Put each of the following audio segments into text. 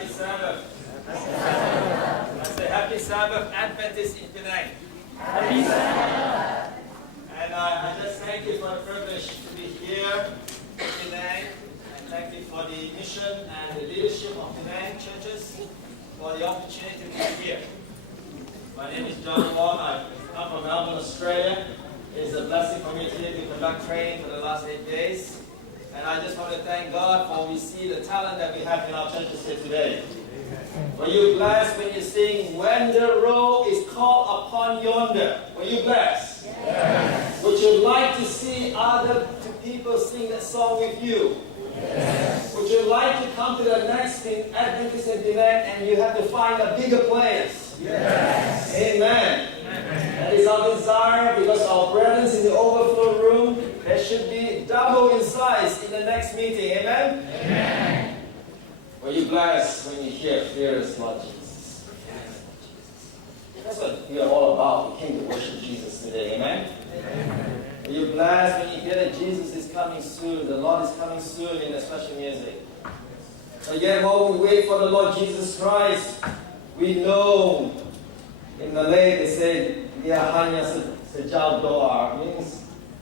Happy Sabbath. I say Happy Sabbath, Adventists in Penang. Happy Sabbath. And I just thank you for the privilege to be here in Penang. And thank you for the mission and the leadership of Penang Churches for the opportunity to be here. My name is Johnny Wong. I come from Melbourne, Australia. It's a blessing for me to conduct training for the last 8 days. And I just want to thank God for we see the talent that we have in our churches here today. Were you blessed when you sing, "When the roll is called upon yonder"? Were you blessed? Yes. Would you like to see other people sing that song with you? Yes. Would you like to come to the next Adventist in Penang and you have to find a bigger place? Yes. Amen. That is our desire because our presence in the overflow room, there should be double in size in the next meeting. Amen? Amen. Were you blessed when you hear, "Fear is Lord Jesus"? That's what we are all about. We came to worship Jesus today. Amen? Amen. Were you blessed when you hear that Jesus is coming soon, the Lord is coming soon in the special music? But yet while we wait for the Lord Jesus Christ, we know in Malay they say, "Dia hanya sejauh doa," means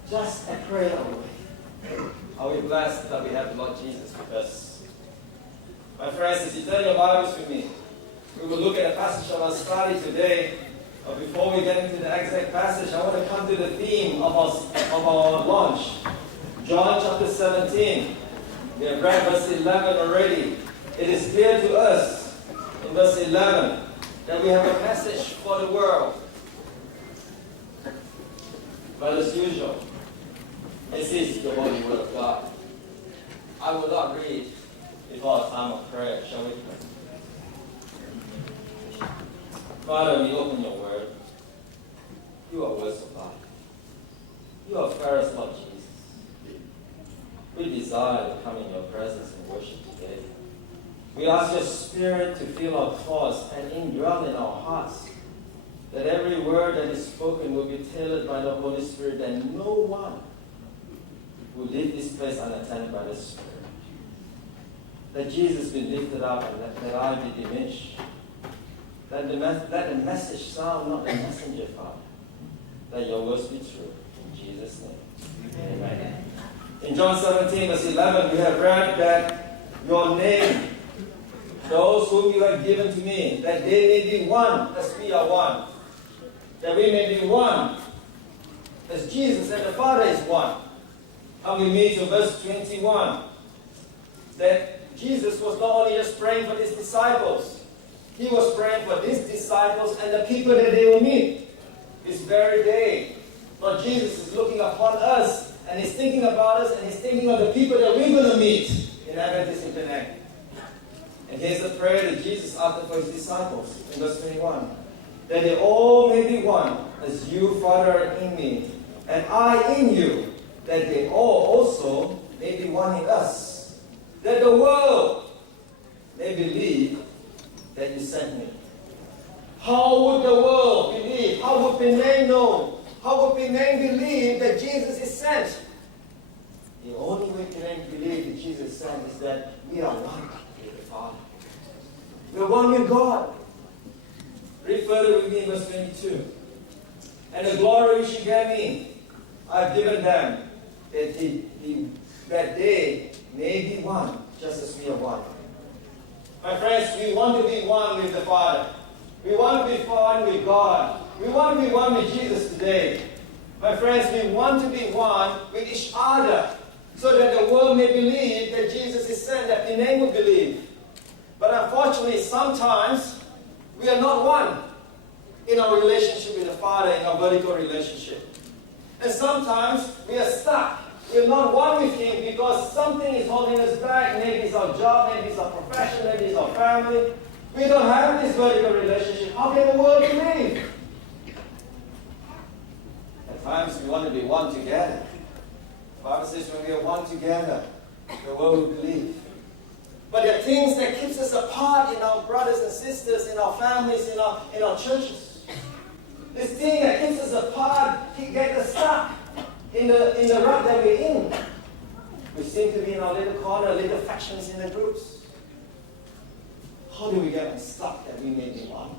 just a prayer away. Are we blessed that we have the Lord Jesus with us? My friends, as you turn your Bibles with me, we will look at a passage of our study today. But before we get into the exact passage, I want to come to the theme of our launch. John chapter 17. We have read verse 11 already. It is clear to us in verse 11 that we have a message for the world. But as usual, this is the Holy Word of God. I will not read before a time of prayer, shall we? Father, we open your word. You are words of life. You are fairest, Lord Jesus. We desire to come in your presence and worship today. We ask your Spirit to fill our thoughts and indwell in our hearts, that every word that is spoken will be tailored by the Holy Spirit, and no one will leave this place unattended by the Spirit. That Jesus be lifted up and that I be diminished. Let the message sound, not the messenger, Father. That your words be true. In Jesus' name. Amen. In John 17, verse 11, we have read that your name, those whom you have given to me, that they may be one as we are one. That we may be one as Jesus and the Father is one. And we meet in verse 21 that Jesus was not only just praying for his disciples, he was praying for his disciples and the people that they will meet this very day. Lord Jesus is looking upon us and he's thinking about us and he's thinking of the people that we're going to meet in Adventists in Penang. And here's the prayer that Jesus uttered for his disciples in verse 21. That they all may be one, as you, Father, are in me, and I in you, that they all also may be one in us, that the world may believe that you sent me. How would the world believe? How would Penang know? How would Penang believe that Jesus is sent? The only way Penang believe that Jesus is sent is that we are one with the Father. We are one with God. Read further with me in verse 22. And the glory which you gave me, I have given them, that they may be one, just as we are one. My friends, we want to be one with the Father. We want to be one with God. We want to be one with Jesus today. My friends, we want to be one with each other, so that the world may believe that Jesus is sent, that Penang will believe. But unfortunately, sometimes we are not one in our relationship with the Father, in our vertical relationship. And sometimes we are stuck. We are not one with Him because something is holding us back. Maybe it's our job, maybe it's our profession, maybe it's our family. We don't have this vertical relationship. How can the world believe? At times we want to be one together. The Bible says when we are one together, the world will believe. But there are things that keeps us apart in our brothers and sisters, in our families, in our churches. This thing that keeps us apart, gets us stuck in the rut that we're in. We seem to be in our little corner, little factions in the groups. how do we get unstuck that we may be one?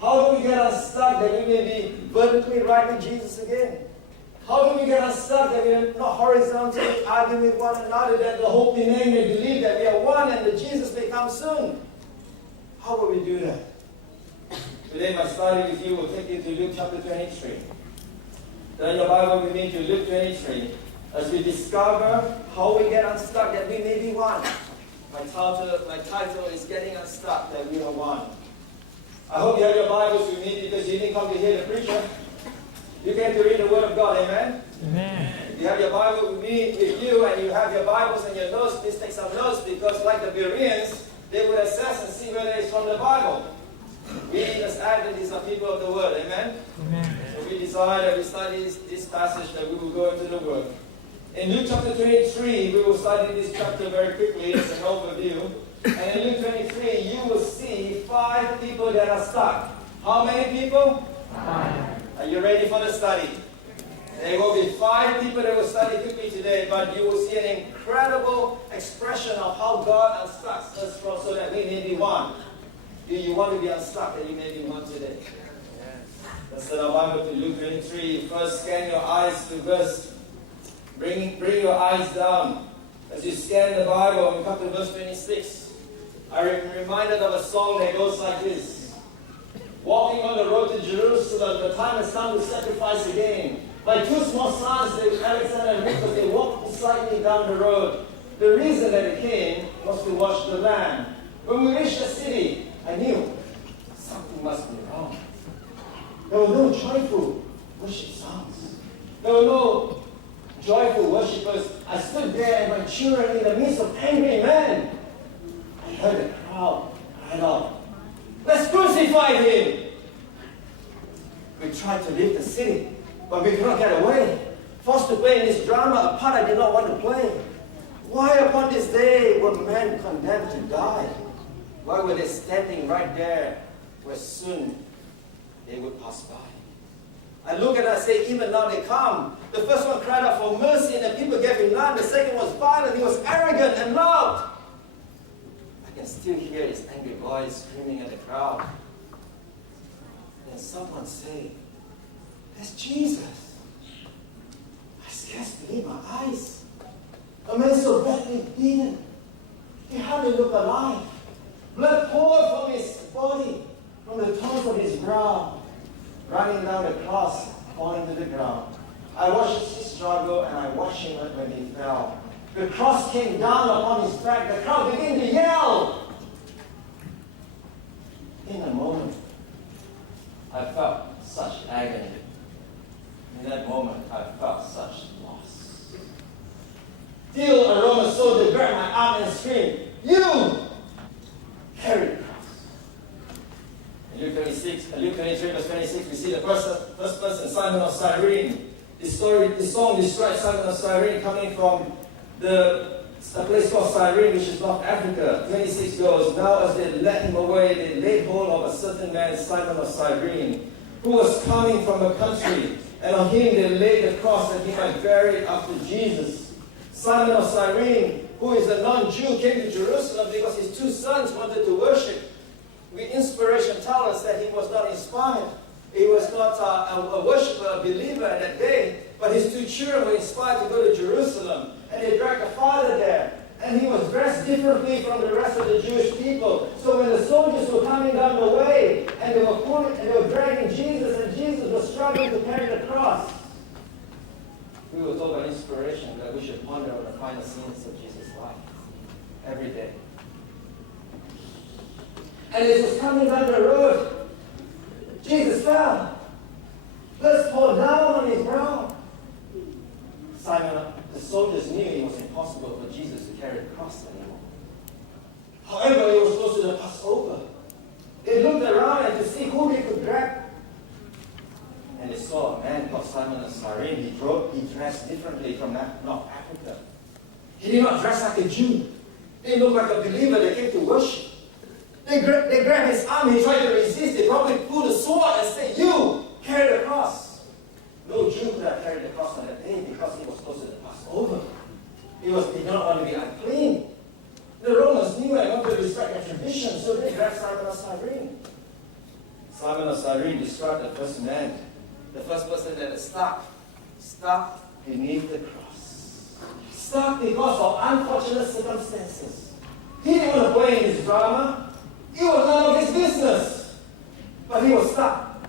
How do we get unstuck that we may be vertically right with Jesus again? How do we get unstuck that we are not horizontally arguing with one another, that the whole Penang may believe that we are one and that Jesus may come soon? How will we do that? Today my study with you will take you to Luke chapter 23. Turn your Bible with me to Luke 23 as we discover how we get unstuck that we may be one. My title is Getting Unstuck that we are one. I hope you have your Bibles with me because you didn't come to hear the preacher. You came to read the Word of God, amen? Amen. If you have your Bible with you and you have your Bibles and your notes, please take some notes because like the Bereans, they would assess and see whether it's from the Bible. We as Adventists are people of the Word, amen? Amen. So we desire that we study this passage that we will go into the Word. In Luke chapter 23, we will study this chapter very quickly as an overview. And in Luke 23, you will see 5 people that are stuck. How many people? 5. Are you ready for the study? There will be 5 people that will study quickly today, but you will see an incredible expression of how God unstucks us from so that we may be one. Do you want to be unstuck that you may be one today? Let's turn our Bible to Luke 23. First, scan your eyes to verse. Bring your eyes down as you scan the Bible and come to verse 26. I'm reminded of a song that goes like this. Walking on the road to Jerusalem, the time has come to sacrifice again. My 2 small sons, Alexander and Nicholas, they walked beside me down the road. The reason that they came was to watch the lamb. When we reached the city, I knew something must be wrong. There were no joyful worship songs. There were no joyful worshippers. I stood there and my children in the midst of angry men. I heard a crowd cry out, "Let's crucify him!" We tried to leave the city, but we could not get away. Forced to play in this drama, a part I did not want to play. Why upon this day were men condemned to die? Why were they standing right there where soon they would pass by? I look and I say, even now they come. The first one cried out for mercy and the people gave him none. The second was violent, he was arrogant and loud. I can still hear his angry voice screaming at the crowd. Then someone say, "That's Jesus." I scarce believe my eyes. A man so badly beaten, he hardly looked alive. Blood poured from his body, from the tops of his brow, running down the cross, falling to the ground. I watched his struggle and I watched him when he fell. The cross came down upon his back. The crowd began to yell. In a moment, I felt such agony. In that moment, I felt such loss. Till a Roman soldier grabbed my arm and screamed, "You carry the cross." In Luke 23, verse 26, we see the first person, Simon of Cyrene. This song describes Simon of Cyrene coming from a place called Cyrene, which is North Africa. 26 goes, "Now as they led him away, they laid hold of a certain man, Simon of Cyrene, who was coming from a country, and on him they laid the cross that he might bear it after Jesus." Simon of Cyrene, who is a non-Jew, came to Jerusalem because his 2 sons wanted to worship. With inspiration tells us that he was not inspired. He was not a worshiper, a believer at that day. But his 2 children were inspired to go to Jerusalem. And they dragged the father there. And he was dressed differently from the rest of the Jewish people. So when the soldiers were coming down the way, and they were dragging Jesus, and Jesus was struggling to carry the cross, we were told by inspiration that we should ponder on the final scenes of Jesus' life every day. And as he was coming down the road, Jesus fell. Blood poured down on his brow. Simon, the soldiers knew it was impossible for Jesus to carry the cross anymore. However, it was close to the Passover. They looked around and to see who they could grab. And they saw a man called Simon of Cyrene. He dressed differently from North Africa. He did not dress like a Jew. He didn't look like a believer that came to worship. They grabbed his arm, he tried to resist. They probably pulled a sword and said, "You carry the cross." No Jew could have carried the cross on that day because he was close to the Passover. He did not want to be unclean. The Romans knew and wanted to respect their tradition, so they grabbed Simon of Cyrene. Simon of Cyrene described the first man, the first person that is stuck beneath the cross. Stuck because of unfortunate circumstances. He didn't want to play in his drama. It was none of his business. But he was stuck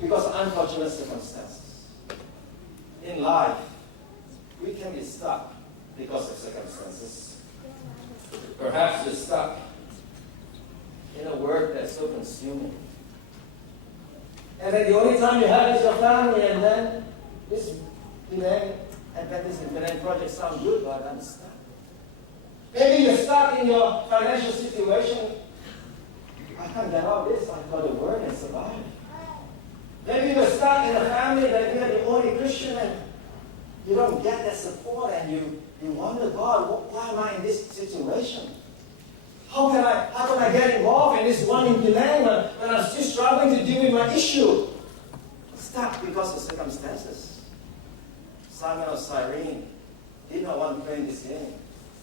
because of unfortunate circumstances. In life, we can be stuck because of circumstances. Perhaps you're stuck in a work that's so consuming. And then the only time you have is your family, and then this Penang Adventist in Penang project sounds good, but I'm stuck. Maybe you're stuck in your financial situation. I can't get out of this. I've got to work and survive. Maybe you're stuck in a family that you're the only Christian and you don't get that support, and you wonder, God, why am I in this situation? How can I get involved in this one in Penang when I'm still struggling to deal with my issue? Stuck because of circumstances. Simon of Cyrene did not want to play this game.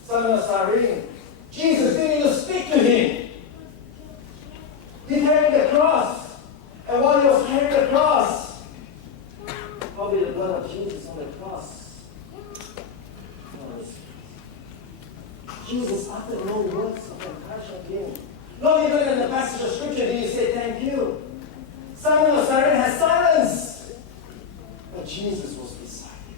Simon of Cyrene, Jesus didn't even speak to him. He carried the cross. And while he was carrying the cross, probably the blood of Jesus on the cross. Jesus uttered no words of encouragement to him. Not even in the passage of Scripture did he say thank you. Simon of Cyrene had silence. But Jesus was beside him.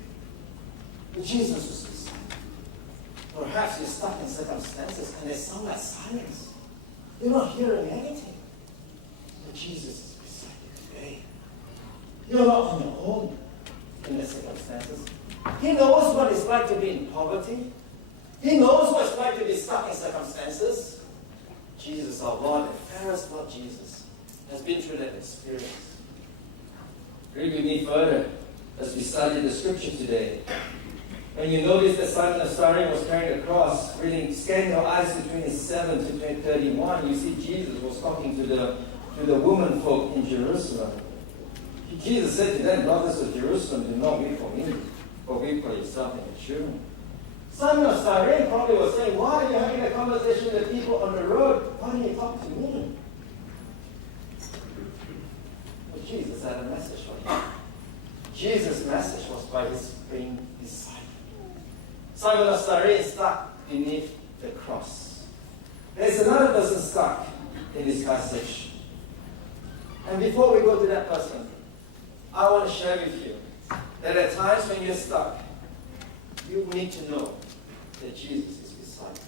But Jesus was beside him. Perhaps you're stuck in circumstances and they sound like silence. You're not hearing anything. But Jesus is beside you today. You're not on your own in the circumstances. He knows what it's like to be in poverty. He knows what it's like to be stuck in circumstances. Jesus, our Lord, the fairest Lord Jesus, has been through that experience. Read with me further as we study the Scripture today. When you notice that Simon of Cyrene was carrying the cross, scanning your eyes to 27 to 31, you see Jesus was talking to the woman folk in Jerusalem. Jesus said to them, brothers of Jerusalem, do not weep for me, but weep for yourself and your children. Simon of Cyrene probably was saying, why are you having a conversation with people on the road? Why don't you talk to me? But Jesus had a message for him. Jesus' message was by his being disciple. Simon of Cyrene stuck beneath the cross. There's another person stuck in this passage. And before we go to that person, I want to share with you that at times when you're stuck, you need to know that Jesus is beside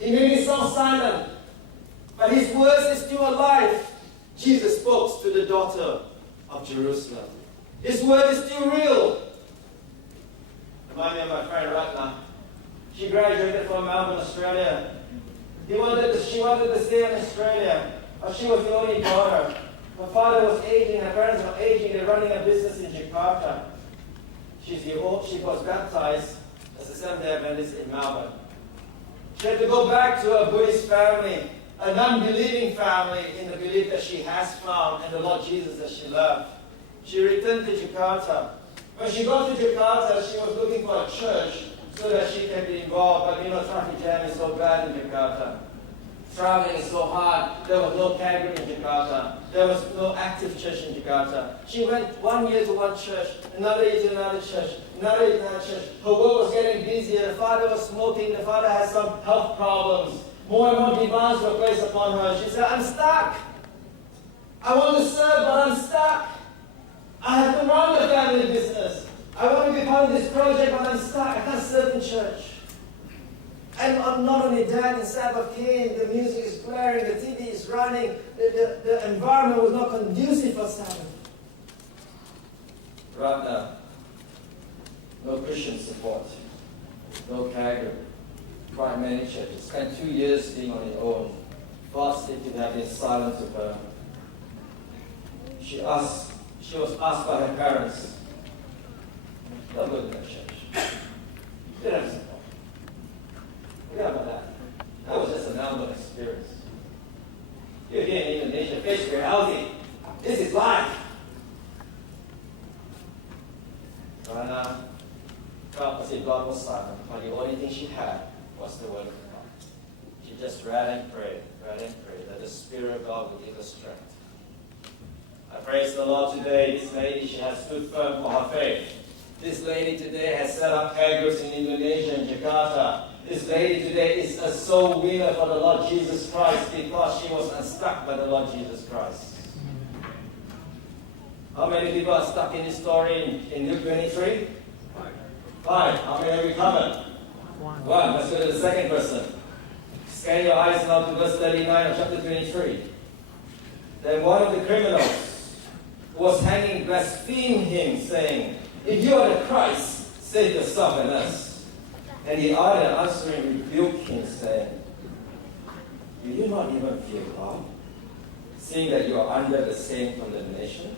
you. He may be so silent, but his words are still alive. Jesus spoke to the daughter of Jerusalem. His word is still real. Remind me of my friend Ratna. She graduated from Melbourne, Australia. She wanted to stay in Australia, but she was the only daughter. Her father was aging, her parents were aging, they're running a business in Jakarta. She was baptized as a Seventh-day Adventist in Melbourne. She had to go back to a Buddhist family, an unbelieving family, in the belief that she has found and the Lord Jesus that she loved. She returned to Jakarta. When she got to Jakarta, she was looking for a church so that she can be involved. But traffic jam is so bad in Jakarta. Traveling is so hard. There was no category in Jakarta. There was no active church in Jakarta. She went 1 year to one church, another year to another church, another year to another church. Her work was getting busier. The father was smoking. The father had some health problems. More and more demands were placed upon her. She said, I'm stuck. I want to serve, but I'm stuck. I have to run the family business. I want to be part of this project, but I'm stuck. I can't serve in church. And not only that, in Sabbath came, the music is blaring, the TV is running, the environment was not conducive for Sabbath. Rather, no Christian support, no caregiver, tried many churches, spent 2 years being on your own. God seemed to have been silent to her. She was asked by her parents, don't go to that church. You don't have support. Forget about that. That was just a Melbourne experience. You're here in Indonesia, face reality. This is life. Rana felt as if God was silent, but the only thing she had was the word of God. just read and pray that the Spirit of God will give us strength. I praise the Lord today. This lady, she has stood firm for her faith. This lady today has set up care groups in Indonesia and Jakarta. This lady today is a soul winner for the Lord Jesus Christ because she was unstuck by the Lord Jesus Christ. How many people are stuck in this story in Luke 23? 5. How many have recovered? 1. Let's go to the second person. Scan your eyes now to verse 39 of chapter 23. Then one of the criminals who was hanging blasphemed him, saying, "If you are the Christ, save yourself and us." And the other answering rebuked him, saying, "Do you not even fear God, seeing that you are under the same condemnation?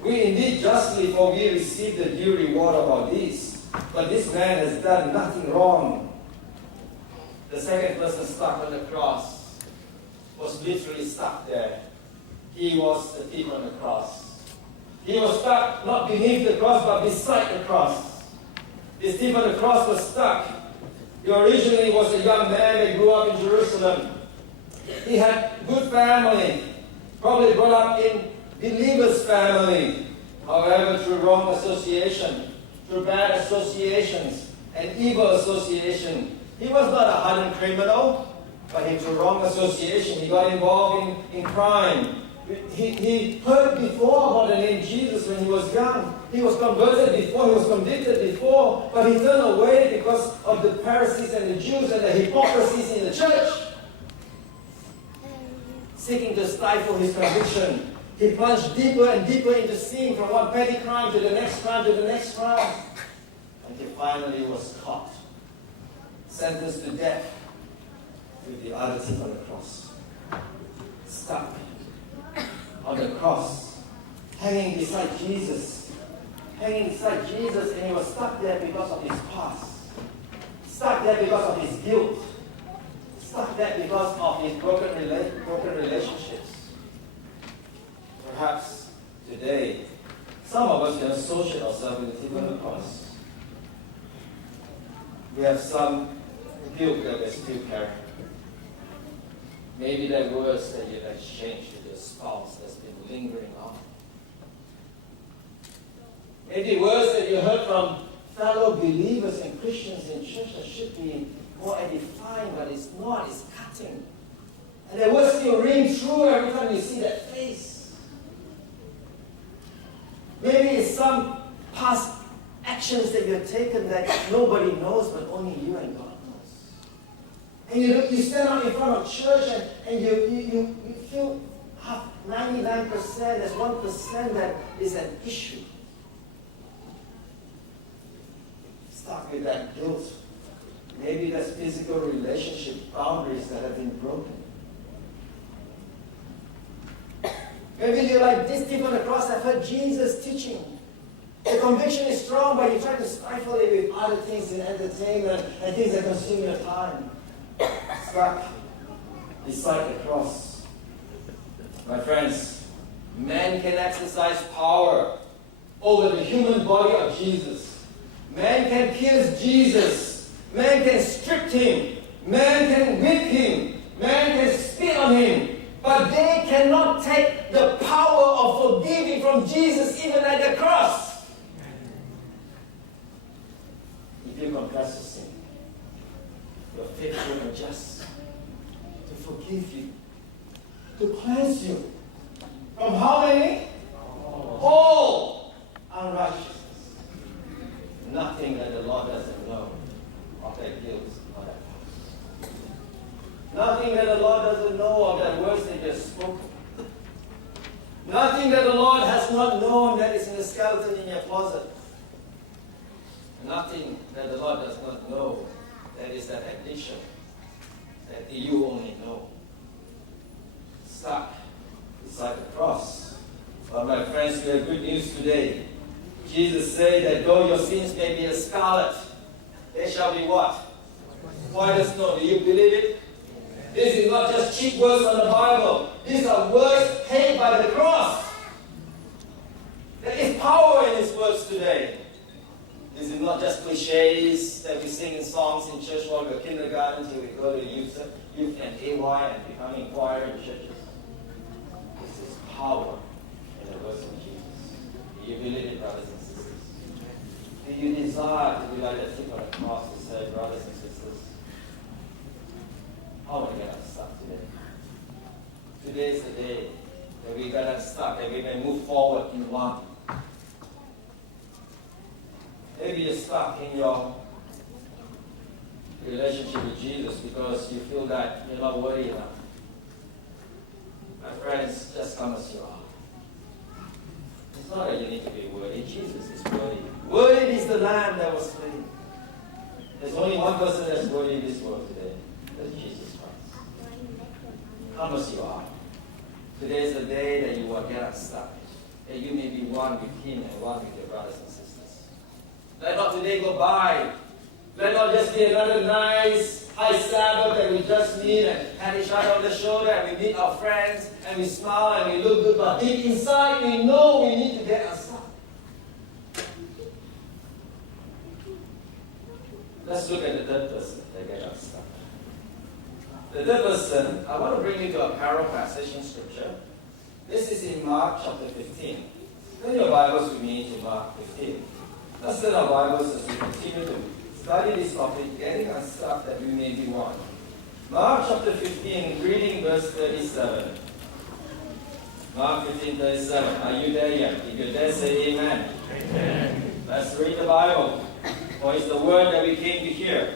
We indeed justly, for we receive the due reward of our deeds. But this man has done nothing wrong." The second person stuck on the cross was literally stuck there. He was the thief on the cross. He was stuck not beneath the cross, but beside the cross. This thief on the cross was stuck. He originally was a young man that grew up in Jerusalem. He had good family, probably brought up in believer's family. However, through wrong association, through bad associations, and evil association, he was not a hardened criminal, but through wrong association, he got involved in crime. He heard before about the name Jesus when he was young. He was converted before, he was convicted before, but he turned away because of the Pharisees and the Jews and the hypocrisies in the church. Seeking to stifle his conviction, he plunged deeper and deeper into sin, from one petty crime to the next crime to the next crime, until finally he was caught, sentenced to death with the other thief on the cross. Stuck on the cross, hanging beside Jesus. And he was stuck there because of his past. Stuck there because of his guilt. Stuck there because of his broken relationships. Perhaps today, some of us can associate ourselves with the thief on the cross. We have some guilt that we still carry. Maybe that words that you've exchanged with your spouse that's been lingering on. Maybe words that you heard from fellow believers and Christians in church that should be more edifying, but it's not, it's cutting. And the words still ring true every time you see that face. Maybe it's some past actions that you've taken that nobody knows, but only you and God knows. And you stand up in front of church and you feel 99%, there's 1% that is an issue. Stuck with that guilt. Maybe there's physical relationship boundaries that have been broken. Maybe you're like this thief on the cross. I've heard Jesus teaching. The conviction is strong, but you try to stifle it with other things in entertainment and things that consume your time. Stuck beside the cross. My friends, man can exercise power over the human body of Jesus. Man can pierce Jesus. Man can strip him. Man can whip him. Man can spit on him. But they cannot take the power of forgiving from Jesus even at the cross. If you confess your sin, you're faithful and just to forgive you, to cleanse you from how many? All unrighteousness. Nothing that the Lord doesn't know of that guilt or that past. Nothing that the Lord doesn't know of that words that you have spoken. Nothing that the Lord has not known that is in the skeleton in your closet. Nothing that the Lord does not know that is that addiction that you only know. Stuck beside the cross. But my friends, we have good news today. Jesus said that though your sins may be as scarlet, they shall be what? White as snow. Do you believe it? This is not just cheap words on the Bible. These are words paid by the cross. There is power in His words today. This is not just cliches that we sing in songs in church while we're kindergarten till we go to youth youth and AY and becoming choir in churches. This is power in the words of Jesus. Do you believe it, brothers and sisters? Do you desire to be like that thief on the cross to say, brothers and sisters, I want to get unstuck today. Today is the day that we get unstuck and we may move forward in one. Maybe you're stuck in your relationship with Jesus because you feel that you're not worthy enough. My friends, just come as you are. It's not that you need to be worthy. Jesus is worthy. Worthy is the Lamb that was slain. There's only one person that's worthy in this world today. That's Jesus Christ. Come as you are. Today is the day that you will get unstuck. That you may be one with Him and one with your brothers and sisters. Let not today go by. Let not just be another nice high Sabbath that we just meet and pat each other on the shoulder and we meet our friends and we smile and we look good, but deep inside we know we need to get unstuck. Let's look at the third person that get unstuck. The third person, I want to bring you to a parallel passage in Scripture. This is in Mark chapter 15. Turn your Bibles with me to Mark 15. Let's turn our Bibles as we continue to study this topic, getting unstuck that we may be one. Mark chapter 15, reading verse 37. Mark 15, 37. Are you there yet? If you're there, say amen. Amen. Let's read the Bible, for it's the word that we came to hear.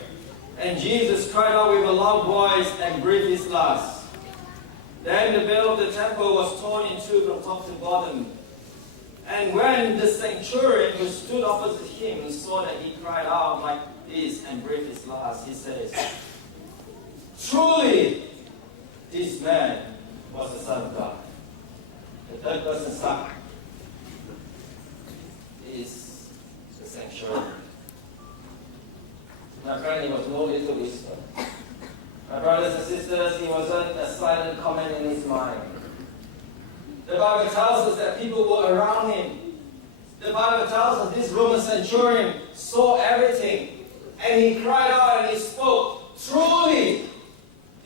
And Jesus cried out with a loud voice and breathed his last. Then the veil of the temple was torn in two from top to bottom. And when the centurion who stood opposite him saw that he cried out like this and breathed his last, he says, "Truly, this man was the Son of God." The third person stuck is the centurion. My friend, he was no little whisper. My brothers and sisters, he wasn't a silent comment in his mind. The Bible tells us that people were around him. The Bible tells us this Roman centurion saw everything. And he cried out and he spoke, "Truly,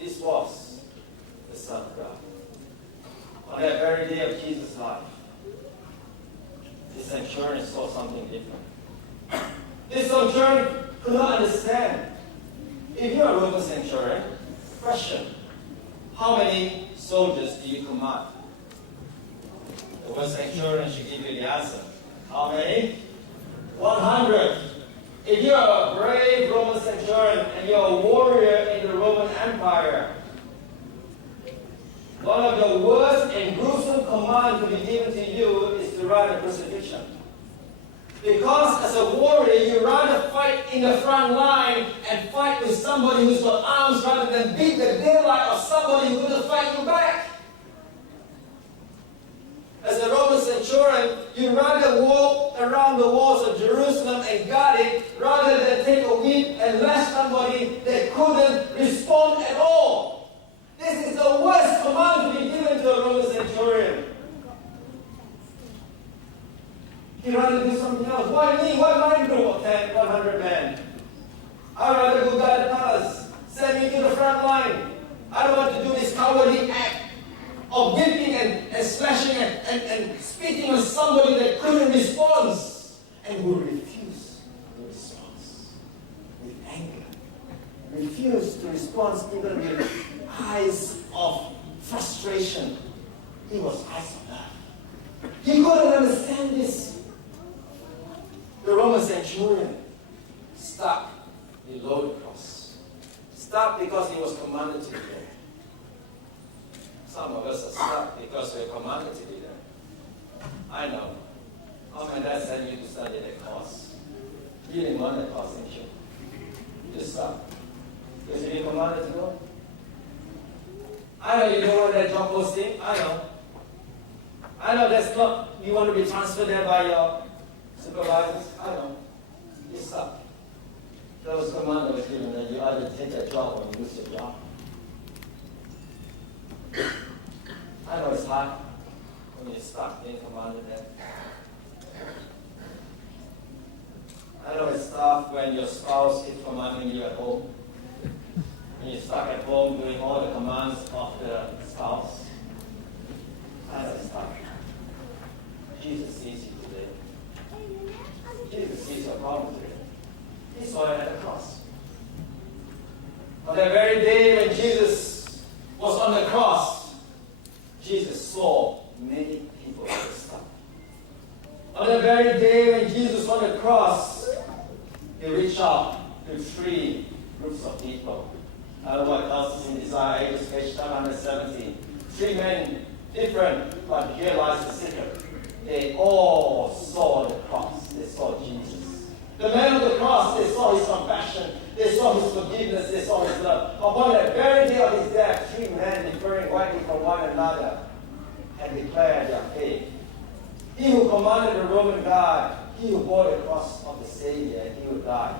this was the Son of God." On that very day of Jesus' life, this centurion saw something different. This centurion could not understand. If you're a Roman centurion, question, how many soldiers do you command? The word centurion should give you the answer. How many? 100. If you're a brave Roman centurion and you're a warrior in the Roman Empire, one of the worst and gruesome commands to be given to you is to run a crucifixion. Because as a warrior, you rather fight in the front line and fight with somebody who's got arms rather than beat the daylight of somebody who's going to fight you back. As a Roman centurion, you'd rather walk around the walls of Jerusalem and guard it rather than take a whip and lash somebody that couldn't respond at all. This is the worst command to be given to a Roman centurion. He'd rather do something else. Why me? Why my group of 10, 100 men? I'd rather go guard the palace. Send me to the front line. I don't want to do this cowardly act of whipping and slashing and spitting on somebody that couldn't respond and would refuse the response with anger. Refuse to respond even with eyes of frustration. He was eyes of love. He couldn't understand this. The Roman centurion stuck below the cross. Stuck because he was commanded to be there. Some of us are stuck because we're commanded to be there. I know. Mom and Dad sent you to study that course. You didn't want that course, didn't you? You're stuck. Because you've been commanded to go. I know you don't want that job posting. I know. I know that's not, you want to be transferred there by your supervisors. I know. You're stuck. There was a command that was given that you either take that job or you lose your job. I know it's hard when you're stuck being commanded there. I know it's tough when your spouse is commanding you at home. and you're stuck at home doing all the commands of the spouse, as a stuck. Jesus sees you today. Jesus sees your problem today. He saw it at the cross. On that very day when Jesus was on the cross, Jesus saw many people that were stuck. On the very day when Jesus was on the cross, he reached out to 3 groups of people. I don't know what else is in Isaiah, page 170. 3 men, different, but here lies the secret. They all saw the cross. They saw Jesus. The man on the cross, they saw his compassion. They saw his forgiveness. They saw his love. Upon the very day of his death, 3 men, differing widely from one another, had declared their faith. He who commanded the Roman guard, he who bore the cross of the Savior, he who died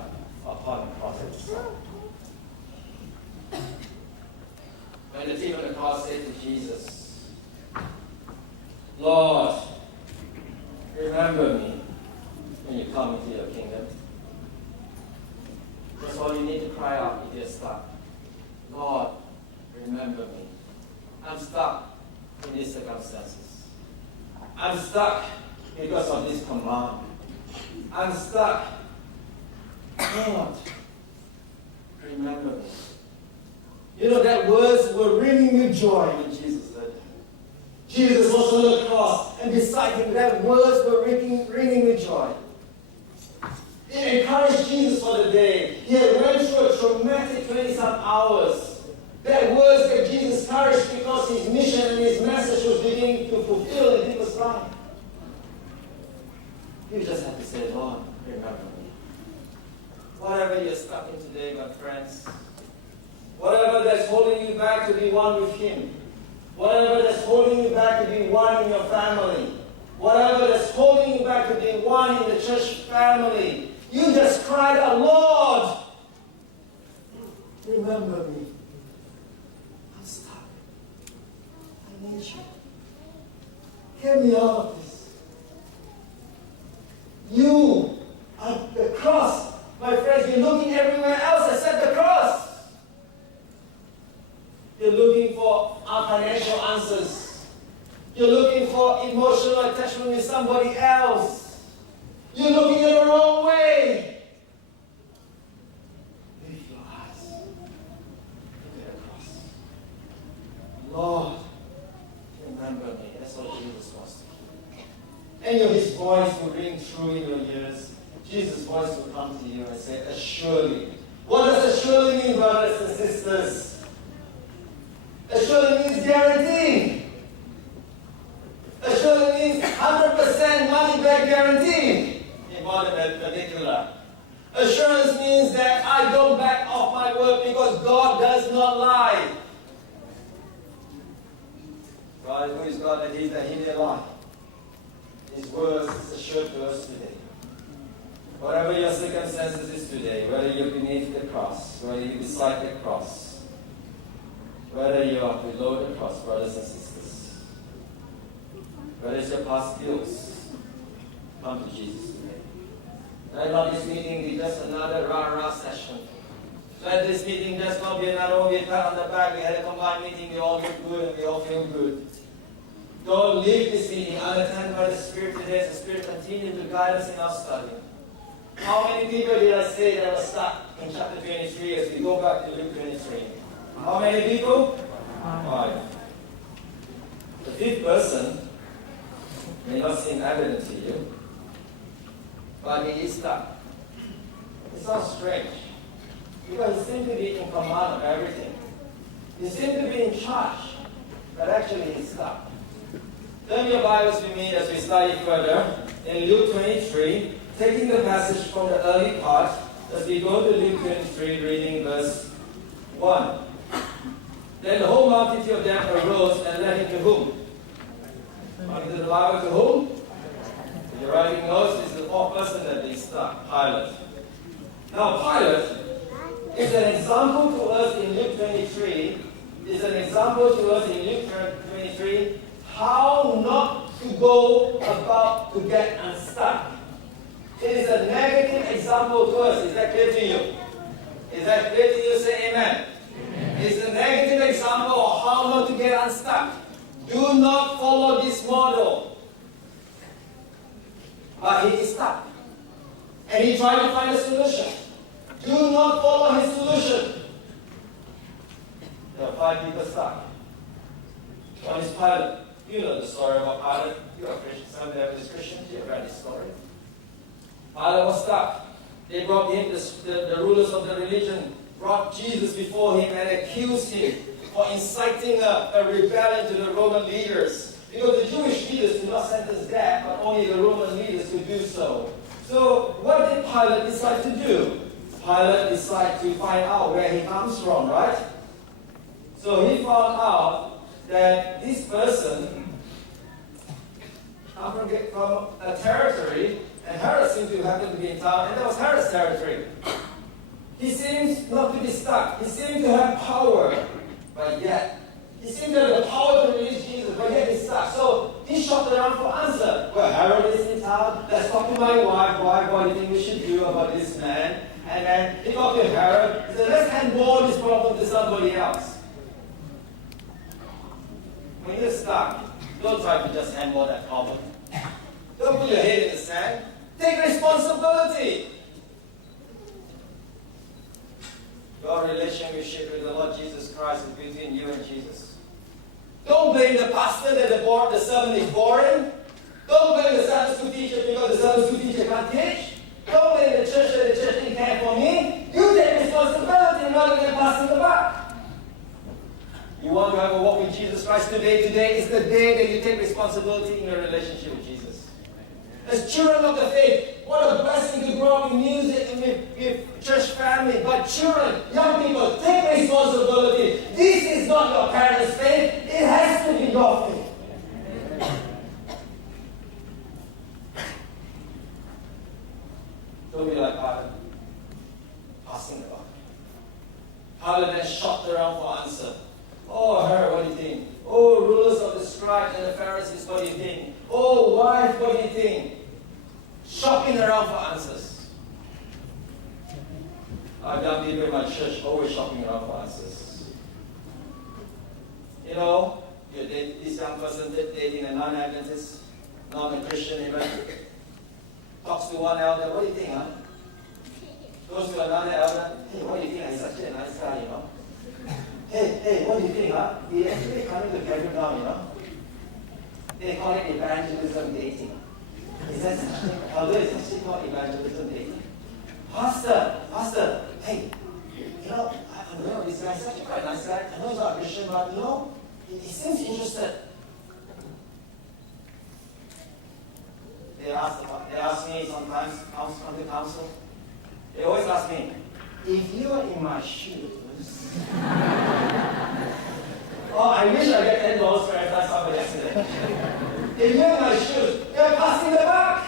upon the cross himself. When the thief on the cross said to Jesus, Lord, remember me when you come into your kingdom. That's all you need to cry out if you're stuck. Lord, remember me. I'm stuck in these circumstances. I'm stuck because of this command. I'm stuck. Lord, remember me. You know, that words were ringing with joy when Jesus said that. Jesus was on the cross, and beside him, that words were ringing with joy. It encouraged Jesus for the day. He had went through a traumatic 20-some hours. That words gave Jesus courage because his mission and his message was beginning to fulfill in people's life. You just have to say, Lord, remember me. Whatever you're stuck in today, my friends, whatever that's holding you back to be one with him, whatever that's holding you back to be one in your family, whatever that's holding you back to be one in the church family, you just cried out, Lord, remember me. I'm stuck. I need you. Get me out of this. You at the cross, my friends, you're looking everywhere else except the cross. You're looking for our financial answers. You're looking for emotional attachment with somebody else. You're looking at the wrong way. Lift your eyes. Look at the cross. Lord, remember me. That's what Jesus wants to do. And his voice will ring through in your ears. Jesus' voice will come to you and say, "Assuredly." What does assuredly mean, brothers and sisters? Assuredly means guaranteed. Assuredly means 100% money back guarantee. In modern particular. Assurance means that I don't back off my word because God does not lie. God, who is God that He may lie? His words is assured to us today. Whatever your circumstances is today, whether you're beneath the cross, whether you're beside the cross, whether you are below the cross, brothers and sisters, whether it's your past guilt, come to Jesus today. Let not this meeting be just another rah-rah session. Let this meeting just not be another we pat on the back. We had a combined meeting, we all look good and we all feel good. Don't leave this meeting unattended by the Spirit today as the Spirit continues to guide us in our study. How many people did I say that were stuck in chapter 23 as we go back to Luke 23? How many people? 5. The 5th person may not seem evident to you, but he is stuck. It sounds strange, because he seems to be in command of everything. He seems to be in charge, but actually he's stuck. Turn your Bibles with me as we study further in Luke 23, taking the passage from the early part as we go to Luke 23, reading verse 1. Then the whole multitude of them arose and led him to whom? According to the Bible, to whom? If you're writing notes, this is the 4th person that they stuck, Pilate. Now Pilate is an example to us in Luke 23, is an example to us in Luke 23, how not to go about to get unstuck. It is a negative example to us. Is that clear to you? Is that clear to you? Say amen. It's a negative example of how not to get unstuck. Do not follow this model. But he is stuck. And he tried to find a solution. Do not follow his solution. There are 5 people stuck. One is Pilate. You know the story about Pilate. You are Christian. Seventh-day Adventist Christians. You have read this story. Pilate was stuck. They brought him, the rulers of the religion, brought Jesus before him and accused him for inciting a rebellion to the Roman leaders. Because the Jewish leaders do not sentence death, but only the Roman leaders could do so. So what did Pilate decide to do? Pilate decided to find out where he comes from, right? So he found out that this person comes from a territory, and Herod seemed to happen to be in town, and that was Herod's territory. He seems not to be stuck. He seemed to have power, but yet he seemed to have the power to release Jesus, but yet he's stuck. So he shopped around for answer. Well, Herod is in town. Let's talk to my wife. What do you think we should do about this man? And then he talked to Herod. He said, let's handball this problem to somebody else. When you're stuck, don't try to just handball that problem. Don't put your head in the sand. Take responsibility. Your relationship with the Lord Jesus Christ is between you and Jesus. Don't blame the pastor that the sermon is boring. Don't blame the Sunday school teacher because the Sunday school teacher can't teach. Don't blame the church that the church didn't care for me. You take responsibility rather than passing the buck. You want to have a walk with Jesus Christ today? Today is the day that you take responsibility in your relationship with Jesus. As children of the faith, what a blessing to grow up in music and with church family. But children, young people, take responsibility. This is not your parents' faith. It has to be your faith. Don't be like Pilate, passing the buck. Pilate then shopped around for answer. Oh, Herod, what do you think? Oh, rulers of the scribes and the Pharisees, what do you think? Oh, wife, what do you think? Shopping around for answers. I've done people in my church always shopping around for answers. You know, this young person dating a non-Adventist, non-Christian even, talks to one elder, what do you think, huh? Goes to another elder, hey, what do you think? He's such a nice guy, you know. Hey, what do you think, huh? We actually coming to carry him down, you know. They call it evangelism dating. Is that such a thing? Although it's actually called evangelism dating. Pastor, hey, you know, I know this guy's such a quite nice guy. I know he's not a Christian, but you know, he seems interested. They ask me sometimes, come to counsel. They always ask me, if you are in my shoes, oh, I wish I get $10 for every time somebody accident. If you're in my shoes, you're passing the buck.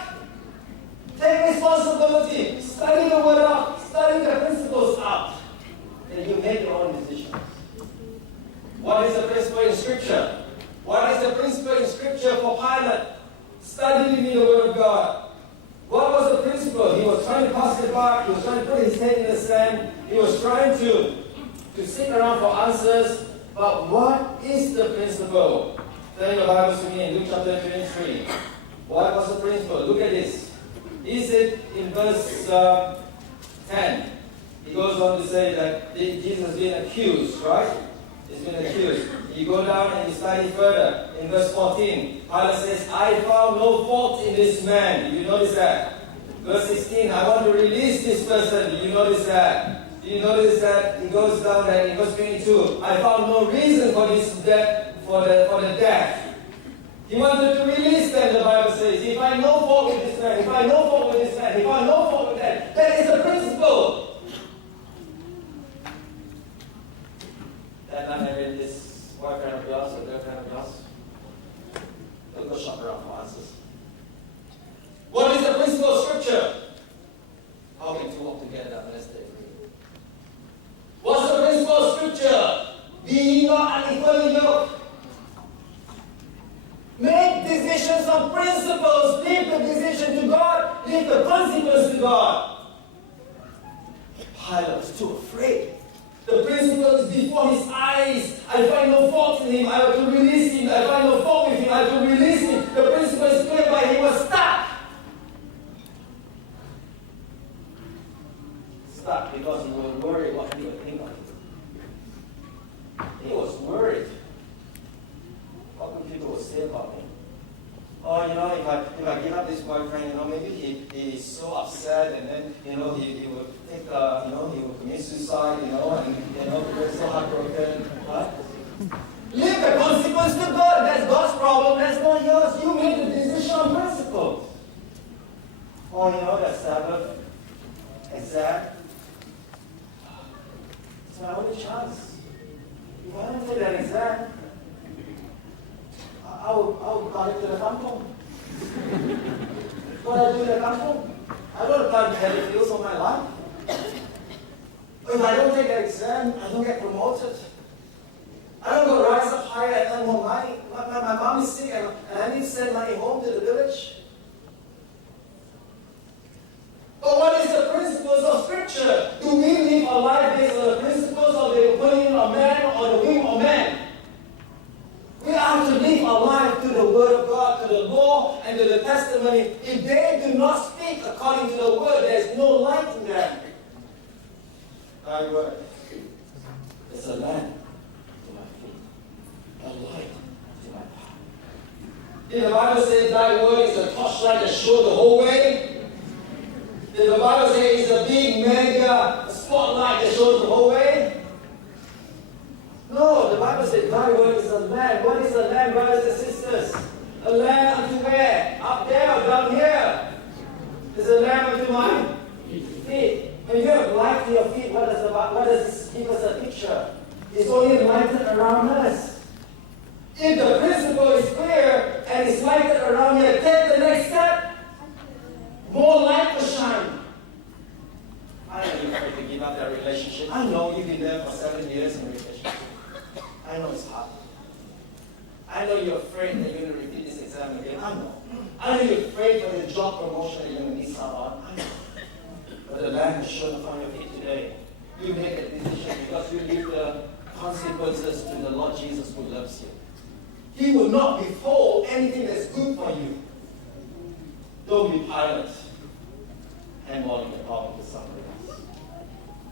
Take responsibility. Study the word out. Study the principles out. And you make your own decisions. What is the principle in Scripture? What is the principle in Scripture for Pilate? Study the word of God. What was the principle? He was trying to pass the buck. He was trying to put his head in the sand. He was trying to sit around for answers. But what is the principle? Turn your Bibles to me in Luke chapter 23. What was the principle? Look at this. He said in verse 10, he goes on to say that Jesus has been accused, right? He's been accused. You go down and you study further. In verse 14, Pilate says, I found no fault in this man. Do you notice that? Verse 16, I want to release this person. Do you notice that? Do you notice that? He goes down there in verse 22, I found no reason for this death, for the death. He wanted to release them, the Bible says. If I no fault with this man, if I no fault with this man, if I no fault with that, that is the principle. That not having this boyfriend of yours or girlfriend of yours, don't go shop around for answers. What is the principle of Scripture? How can two walk together unless they agree? What's the principle of Scripture? Be ye not unequally yoked. Make decisions on principles. Leave the decision to God. Leave the consequence to God. Pilate was too afraid. The The principle is before his eyes. I find no fault in him. I have to release him. I find no fault with him. I have to release him. The principle is clear, but he was stuck. Stuck because he was worried what people think of him. He was worried what people would say about him. Oh, if I give up this boyfriend, maybe he's so upset, and then, he would take, he would commit suicide, and, he's so heartbroken. Huh? Leave the consequence to God. That's God's problem. That's not yours. You made the decision on principle. Oh, that Sabbath exam. It's my only chance. If I don't take that exam, I will connect to the kampong. What I do in the kampong? I don't plant paddy fields all my life. If I don't take that exam, I don't get promoted. I don't go rise up higher and earn more money. My mom is sick and I need to send money home to the village. But what is the principles of Scripture? Do we live our life based on the principles of the opinion of man or the whim of man? We have to live our life to the Word of God, to the law, and to the testimony. If they do not speak according to the Word, there is no light in them. Thy Word is a lamp to my feet, a light to my path. Did the Bible say Thy Word is a torchlight that shows the whole way? Did the Bible say it's a big mega spotlight that shows the whole way? No, the Bible says Thy Word is a lamp. What is a lamp, brothers and sisters? A lamp unto where? Up there or down here? It's a lamp unto my feet. When you have light to your feet, what does this give us a picture? It's only lighted around us. If the principle is clear and it's lighted around here, take the next step. More light will shine. I know you're afraid to give up that relationship. I know you've been there for 7 years in a relationship. I know it's hard. I know you're afraid that you're going to repeat this exam again. I know. I know you're afraid for the job promotion that you're going to miss out on. I know. But the lamp is shown upon your feet today. You make a decision because you leave the consequences to the Lord Jesus who loves you. He will not withhold anything that's good for you. Don't be Pilate handballing the problem to somebody else.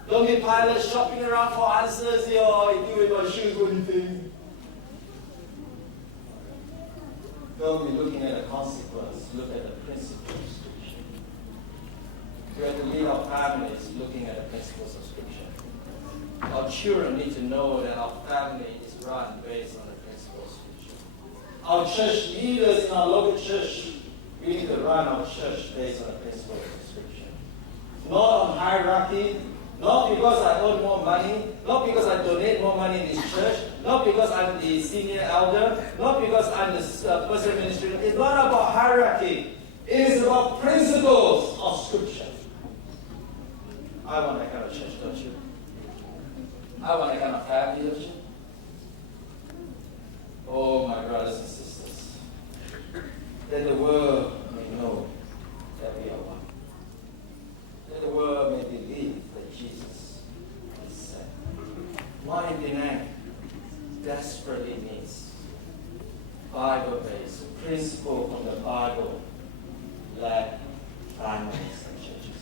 Don't be Pilate shopping around for answers. If you with my shoes, what do you think? Don't be looking at the consequence. Look at the principles of Scripture. We have to lead our families looking at the principles of Scripture. Our children need to know that our family is run based on the principles of Scripture. Our church leaders in our local church, we need to run our church based on the principles of Scripture. Not on hierarchy, not because I earn more money, not because I donate more money in this church, not because I'm the senior elder, not because I'm the person administrator. It's not about hierarchy. It is about principles of Scripture. I want that kind of church, don't you? I want that kind of family, don't you? Oh, my brothers and sisters, that the world may know that we are one. That the world may believe that Jesus is sent. One in Penang desperately needs Bible-based principle from the Bible-led families and churches.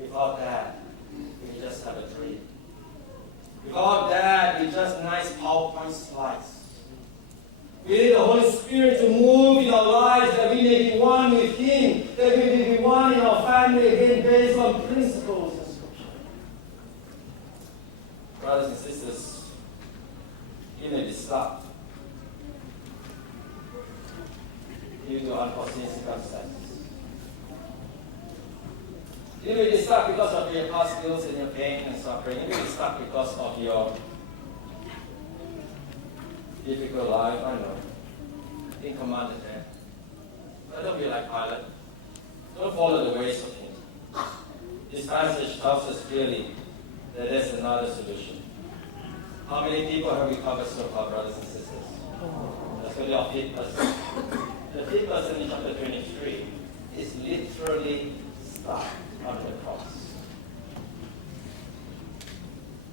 Without that, we just have a dream. Without that, we just nice PowerPoint slides. We need the Holy Spirit to move in our lives, that we may be one with Him, that we may be one in our family again based on principles of Scripture. Brothers and sisters, you may be stuck due to unforeseen circumstances. You may be stuck because of your past guilt and your pain and suffering. You may be stuck because of your difficult life. I know. Being commanded there. But don't be like Pilate. Don't follow the ways of him. This passage tells us clearly that there's another solution. How many people have we covered so far, brothers and sisters? Let's go to our fifth person. The fifth person in chapter 23 is literally stuck on the cross.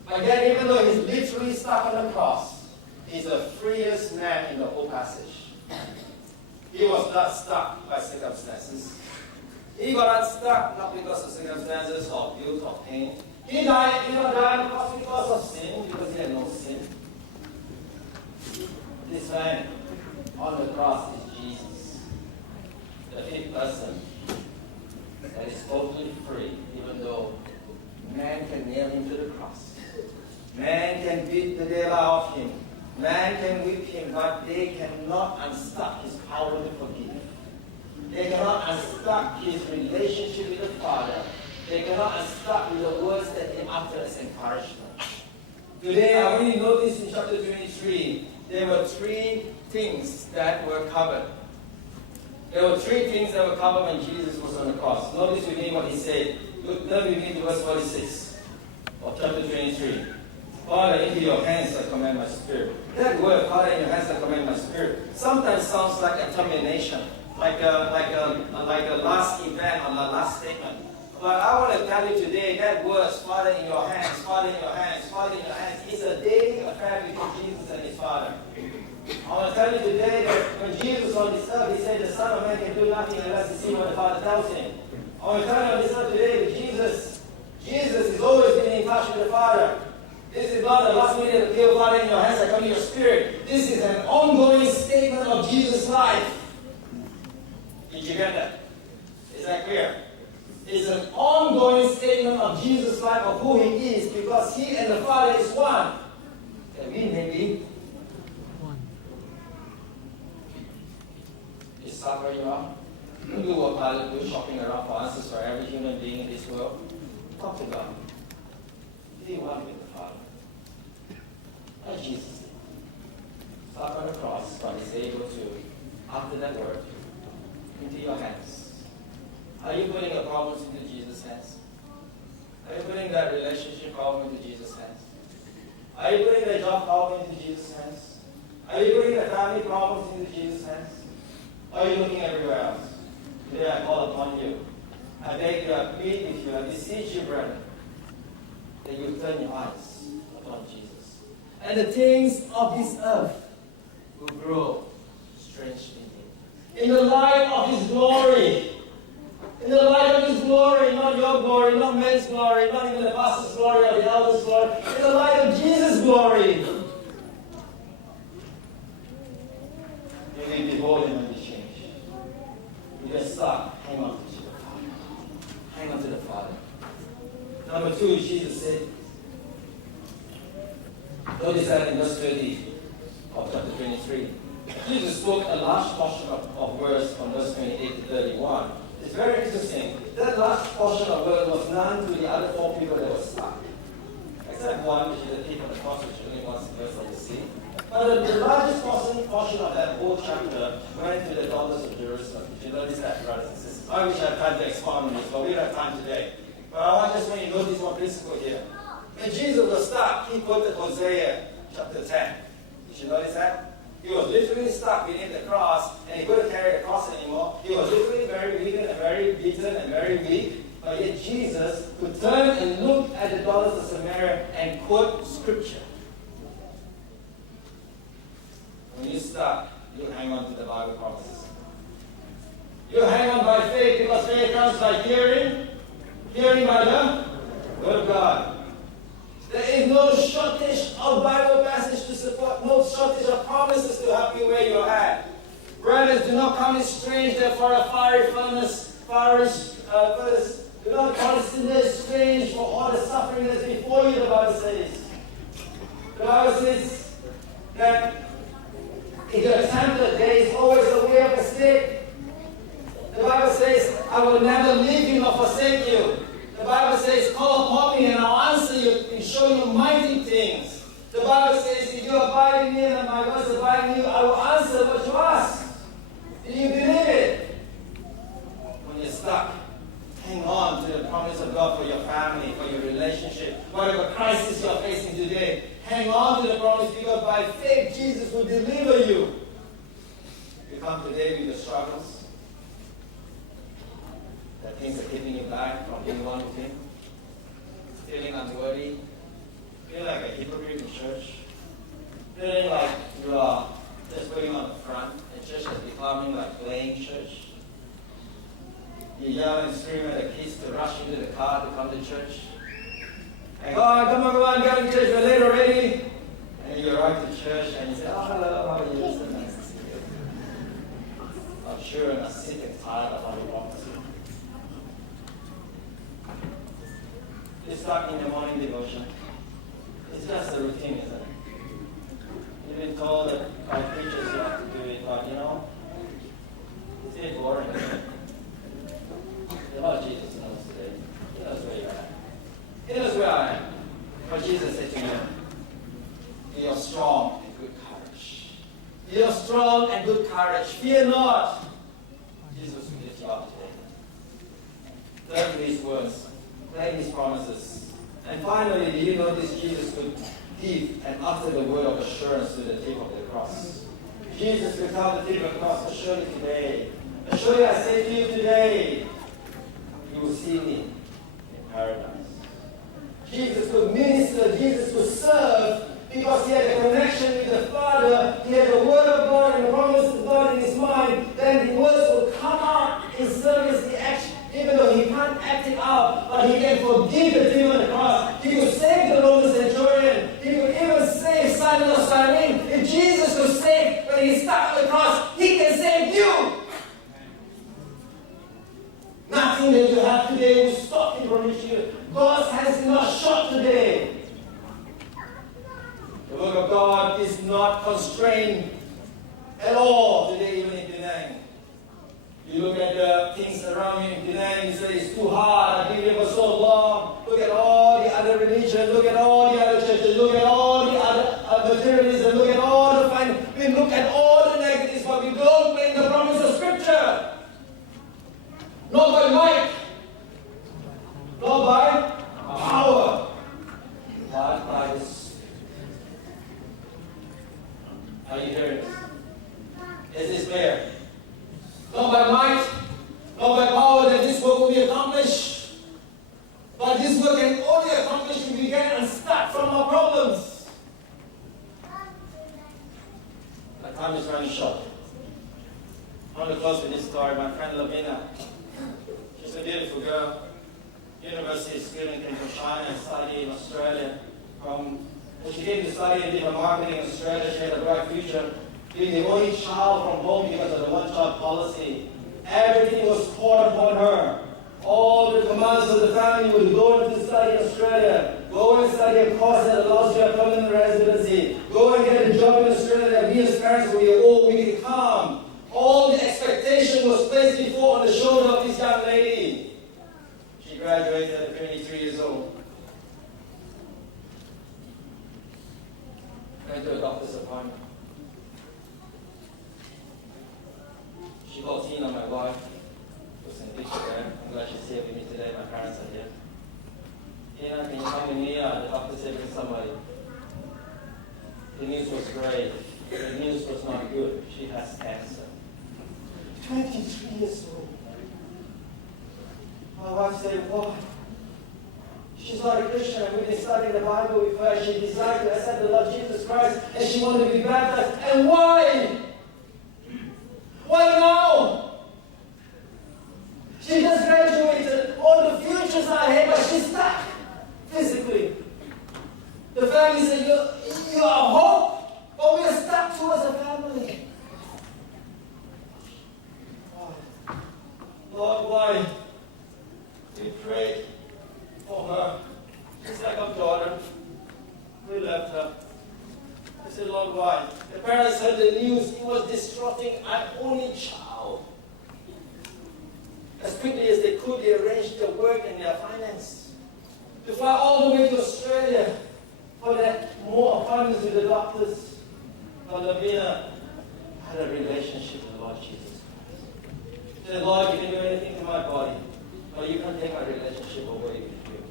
But yet, even though he's literally stuck on the cross, he's the freest man in the whole passage. He was not stuck by circumstances. He got unstuck not because of circumstances or guilt or pain. He died, died because of sin, because he had no sin. This man on the cross is Jesus, the fifth person that is totally free, even though man can nail him to the cross. Man can beat the devil out of him. Man can whip him, but they cannot unstuck his power to forgive. They cannot unstuck his relationship with the Father. They cannot unstuck with the words that he uttered as encouragement. Today, I only noticed in chapter 23, there were three things that were covered. There were three things that were covered when Jesus was on the cross. Notice with me what he said. Turn with me to verse 46 of chapter 23. Father, into your hands I commend my spirit. That word, Father, in your hands I commend my spirit, sometimes sounds like a termination, like a last event or the last statement. But I want to tell you today that words, Father in your hands, Father in your hands, Father in your hands, is a daily affair between Jesus and his Father. I want to tell you today that when Jesus was on this earth, he said the Son of Man can do nothing unless he sees what the Father tells him. I want to tell you on this earth today that Jesus has always been in touch with the Father. This is not a last minute appeal, Father, in your hands, I come to your spirit. This is an ongoing statement of Jesus' life. Did you get that? Is that clear? It's an ongoing statement of Jesus' life, of who he is, because he and the Father is one. Can we maybe? One. Is that where you are? You do what Pilate do, shopping around for answers for every human being in this world. Talk to God. Be one with the Father. Like Jesus did. Stuck on the cross, but is able to, after that word, into your hands. Are you putting your problems into Jesus' hands? Are you putting that relationship problem into Jesus' hands? Are you putting the job problem into Jesus' hands? Are you putting the family problems into Jesus' hands? Or are you looking everywhere else? Today I call upon you. I beg you, I plead with you, I beseech you, brethren, that you turn your eyes upon Jesus. And the things of this earth will grow strangely dim. In the light of his glory. In the light of his glory, not your glory, not man's glory, not even the pastor's glory or the elder's glory. In the light of Jesus' glory. You may behold him and be changed. You get stuck, hang on to the Father. Hang on to the Father. Number two, Jesus said, notice that in verse 30 of chapter 23. Jesus spoke a large portion of words from verse 28 to 31. It's very interesting. That last portion of words was none to the other four people that were stuck. Except one, which is the thief on the cross, which only wants to verse on the sea. But the largest portion of that whole chapter went to the daughters of Jerusalem. Did you notice that, brothers and sisters? I wish I had time to expound on this, but we don't have time today. But I just want you to notice one principle here. When Jesus was stuck, he quoted Hosea chapter 10. Did you notice that? He was literally stuck beneath the cross, and he couldn't carry the cross anymore. He was literally very weak and very beaten and very weak. But yet Jesus could turn and look at the daughters of Samaria and quote scripture. When you're stuck, you hang on to the Bible promises. You hang on by faith, because faith comes by hearing, hearing by the word of God. There is no shortage of Bible passage to support, no shortage of promises to help you where you're at. Brothers, do not come in strange, therefore a fiery furnace. Do not consider strange for all the suffering that's before you, the Bible says. The Bible says that if you're tempted, there is always a way of escape. The Bible says, I will never leave you nor forsake you. The Bible says, call upon me and I'll answer you and show you mighty things. The Bible says, if you abide in me and my words abide in you, I will answer what you ask. Do you believe it? When you're stuck, hang on to the promise of God for your family, for your relationship. Whatever crisis you're facing today, hang on to the promise, because by faith Jesus will deliver you. You come today with your struggles, that things are keeping you back from being one with him, feeling unworthy, Feeling like a hypocrite in church? Feeling like you are just going on the front and church is becoming like playing church? You yell and scream at the kids to rush into the car to come to church. And come on, get to church, we're late already. And you arrive to church and you say, oh, hello, how are you? It's so nice to see you. I'm sure I'm sick and tired of how you walk to you. You're stuck in the morning devotion. It's just a routine, isn't it? You've been told that by preachers you have to do it, but it's a bit boring, isn't it? The Lord Jesus knows today. He knows where you're at. He knows where I am. But Jesus said to me, you are strong and good courage. You are strong and good courage. Fear not. Jesus will lift you up today. Learn these words. Claim His promises. And finally, do you notice Jesus could give and utter the word of assurance to the thief of the cross? Jesus could tell the thief of the cross, assure you today. Assure you, I say to you today, you will see me in paradise. Jesus could minister, Jesus could serve, because he had a connection with the Father. He had the Word of God and the promise of God in his mind. Then the words will come out in service, the action, even though he can't act it out, but he can forgive the thief on the cross. He could save the Roman centurion. He could even save Simon of Cyrene. If Jesus could save when he's stuck on the cross, he can save you. Nothing that you have today will stop you from reaching you. God's hands is not short today. The work of God is not constrained at all today, even in Penang. You look at the things around you in Penang, you say it's too hard, I've been here for so long. Look at all the other religions, look at all the other churches, look at all the other materialism, look at all the fine. We look at all the negatives, but we don't make the promise of Scripture. Not by might, not by power, but by the Spirit. Are you hearing this? Is this clear? Not by might, not by power that this work will be accomplished. But this work can only accomplish if we get unstuck from our problems. My time is running short. I want to close with this story. My friend Lavina, she's a beautiful girl. University student, came from China and studied in Australia. When she came to study and did marketing in Australia, she had a bright future. Being the only child from home because of the one-child policy. Everything was poured upon her. All the commands of the family would go into study in Australia. Go and study a course that allows you a permanent residency. Go and get a job in Australia that we as parents will be all we can come. All the expectation was placed before on the shoulder of this young lady. She graduated at 23 years old. Went to a doctor's appointment. She called Tina, my wife. Was in picture there. I'm glad she's here with me today. My parents are here. Tina, can you come with me? The doctor said bring somebody. The news was great. The news was not good. She has cancer. 23 years old. My wife said, why? She's not a Christian, and we've been studying the Bible with her. She decided to accept the Lord Jesus Christ, and she wanted to be baptized. And why? Why now? She just graduated. All the futures are ahead, but she's stuck physically. The family said, you are hope, but we are stuck towards a family. Why? Lord, why? We prayed for her. She's like our daughter. We left her. I said, Lord, why? The parents heard the news. It was distraughting our only child. As quickly as they could, they arranged their work and their finance to fly all the way to Australia for that more appointments with the doctors. But Lavina had a relationship with the Lord Jesus Christ. She said, Lord, you can do anything to my body, but you can't take my relationship away with you.